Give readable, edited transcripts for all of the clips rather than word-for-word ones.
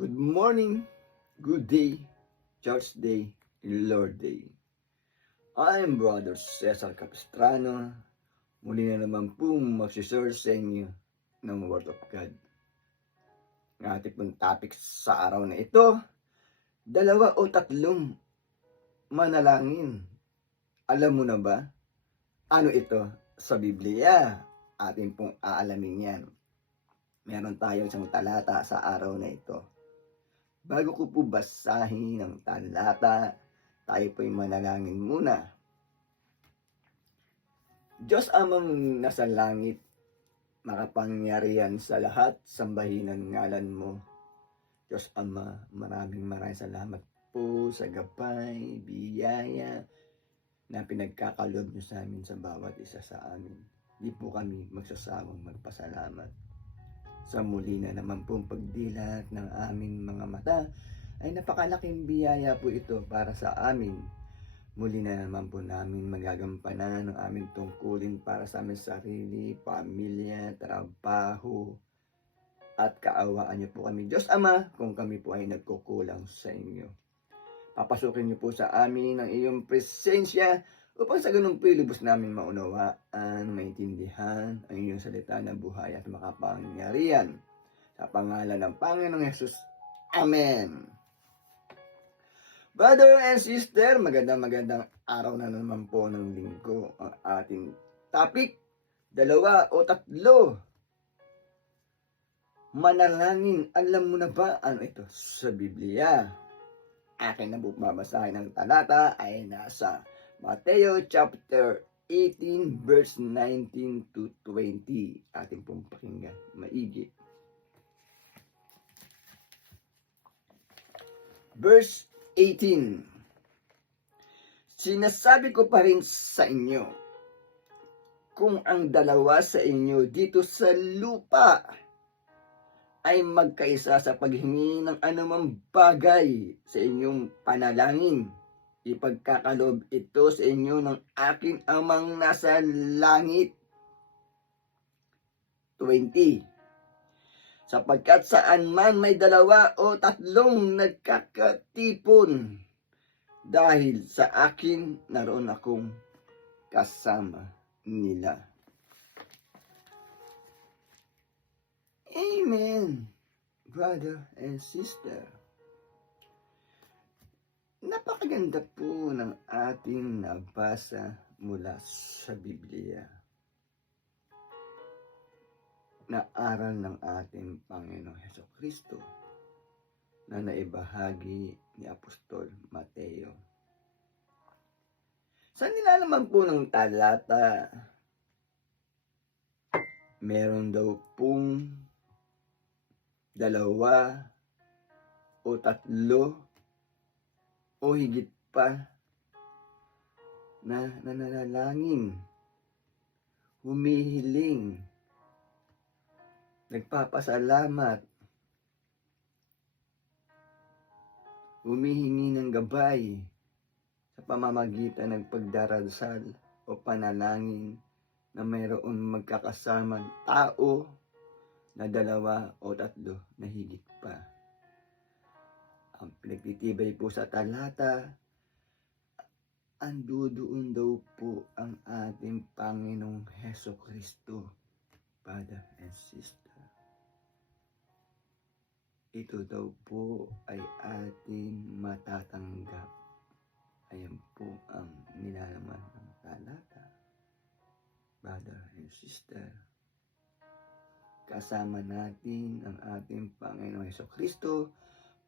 Good morning, good day, Church Day, Lord Day. I am Brother Cesar Capistrano. Muli na naman po magsishare sa inyo ng Word of God. Ang ating pong topic sa araw na ito, 2 o 3 manalangin. Alam mo na ba? Ano ito sa Biblia? Ating pong aalamin yan. Meron tayong isang talata sa araw na ito. Bago ko po basahin ang talata, tayo po'y manalangin muna. Diyos amang nasa langit, makapangyarihan sa lahat, sambahin ang ngalan mo. Diyos Ama, maraming salamat po sa gabay, biyaya na pinagkakalob niyo sa amin sa bawat isa sa amin. Di po kami magsasawang magpasalamat. Sa muli na naman pong pagdilat ng aming mga mata, ay napakalaking biyaya po ito para sa amin. Muli na naman po namin magagampanan ang aming tungkulin para sa aming sarili, pamilya, trabaho, at kaawaan niyo po kami. Diyos Ama, kung kami po ay nagkukulang sa inyo. Papasukin niyo po sa amin ang iyong presensya upang sa ganung pilubos namin maunawaan, maintindihan ang iyong salita na buhay at makapangyarihan. Sa pangalan ng Panginoong Hesus. Amen. Brother and sister, magandang araw na naman po ng linggo. Ang ating topic, 2 o 3 manalangin. Alam mo na ba ano ito sa Biblia? Akin na bumabasahin ng talata ay nasa Mateo chapter 18 verse 19 to 20. Ating pong pakinggan maigi. Verse 18. Sinasabi ko pa rin sa inyo, kung ang 2 sa inyo dito sa lupa ay magkaisa sa paghingi ng anumang bagay sa inyong panalangin, ipagkakalob ito sa inyo ng aking amang nasa langit. 20. Sapagkat saan man may 2 o 3 nagkakatipon, dahil sa akin naroon akong kasama nila. Amen, brother and sister. Napakaganda po ng ating nabasa mula sa Biblia na aral ng ating Panginoong Hesukristo na naibahagi ni Apostol Mateo. Sa nilalaman po ng talata, meron daw pong 2 o 3 o higit pa na nananalangin, humihiling, nagpapasalamat, humihingi ng gabay sa pamamagitan ng pagdarasal o panalangin na mayroon magkakasamang tao na 2 o 3 na higit pa. Ang pinagtitibay po sa talata, andoon daw po ang ating Panginoong Hesukristo, brother and sister. Ito daw po ay ating matatanggap. Ayan po ang nilalaman ng talata, brother and sister. Kasama natin ang ating Panginoong Hesukristo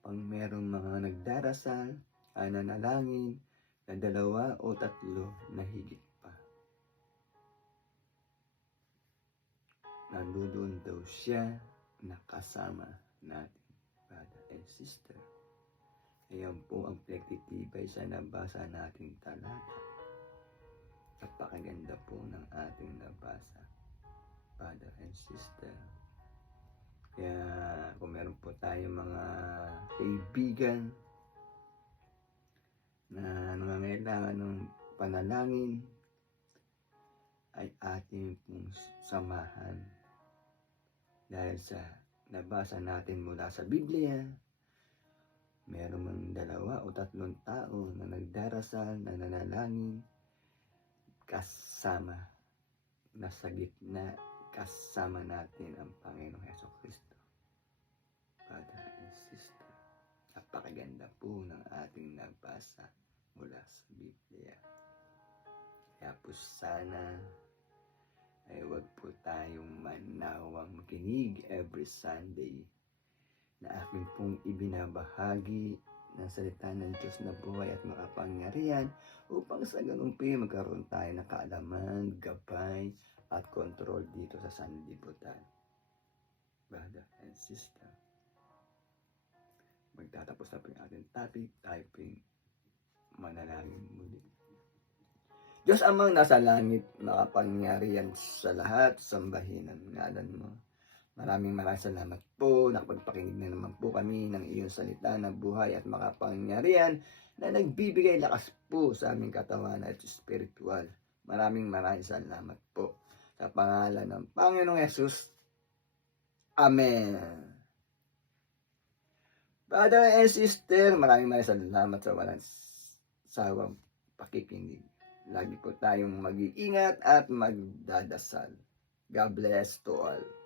pag merong mga nagdarasal, nanalangin na 2 o 3 na higit pa. Nandoon daw siya na kasama natin, brother and sister. Ayan po ang pinagtitibay sa nabasa nating talata. Napakaganda po ng ating nabasa, brother and sister. Kaya kung meron po tayong mga kaibigan na nangangailangan ng panalangin, ay ating pong samahan dahil sa nabasa natin mula sa Biblia meron mang 2 o 3 tao na nagdarasal, na nanalangin, kasama, nasa gitna, kasama natin ang Panginoong Hesukristo. Brother and sister, napakaganda po ng ating nabasa mula sa Biblia. Kaya po sana ay huwag po tayong manawang makinig every Sunday na aking pong ibinabahagi ng salita ng Diyos na buhay at makapangyarihan upang sa ganun po magkaroon tayo ng kaalaman, gabay at control dito sa sanlibutan. Brother and sister, magtatapos na po yung ating topic, tayo po yung manalangin muli. Diyos amang nasa langit, makapangyarihan sa lahat, sambahin ang ngalan mo. Maraming salamat po, nakapagpakinig na naman po kami ng iyong salita na buhay at makapangyarihan na nagbibigay lakas po sa aming katawan at spiritual. Maraming salamat po. Sa pangalan ng Panginoong Yesus. Amen. Brother and sister, maraming salamat sa walang sawang pakikinig. Lagi po tayong mag-iingat at magdadasal. God bless to all.